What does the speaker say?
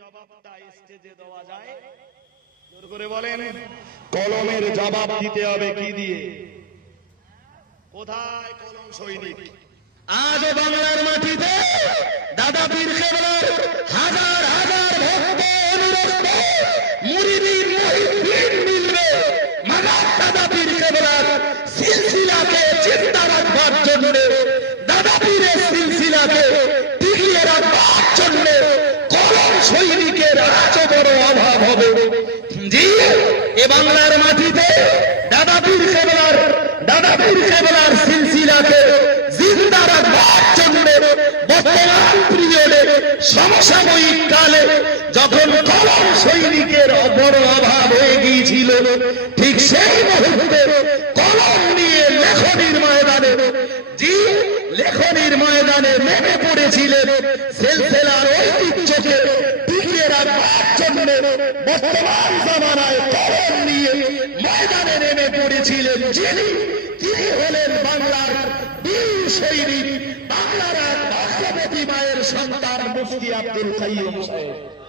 জবাবটা স্টেজে দেওয়া যায়। জোর করে বলেন। কলমের জবাব দিতে হবে কি দিয়ে? কোথায় কলম সৈনিক? আজও বাংলার মাটিতে দাদা পীর কেবলার হাজার হাজার ভক্ত অনুরক্ত মুরিদিন মুহিদ্দিন মিলবে। মাগার দাদা পীর কেবলার সিলসিলাকে চিন্তা সৈনিকের আজ বড় অভাব হবে। জি, এ বাংলার মাটিতে দাদা পীর দাদা পীর সিলসিলাকে সমসাময়িক কালে যখন কলম সৈনিকের বড় অভাব হয়ে গিয়েছিল, ঠিক সেই মুহূর্তে কলম নিয়ে লেখনির ময়দানে, জি, লেখনির ময়দানে নেমে পড়েছিলেন রাখবার জন্য বর্তমান জামানায় কলম নিয়ে ময়দানে নেমে পড়েছিলেন যিনি, তিনি হলেন বাংলার বীর সৈনিক, বাংলার এক মায়ের সন্তান মুফতি আব্দুল কাইম সাহেব।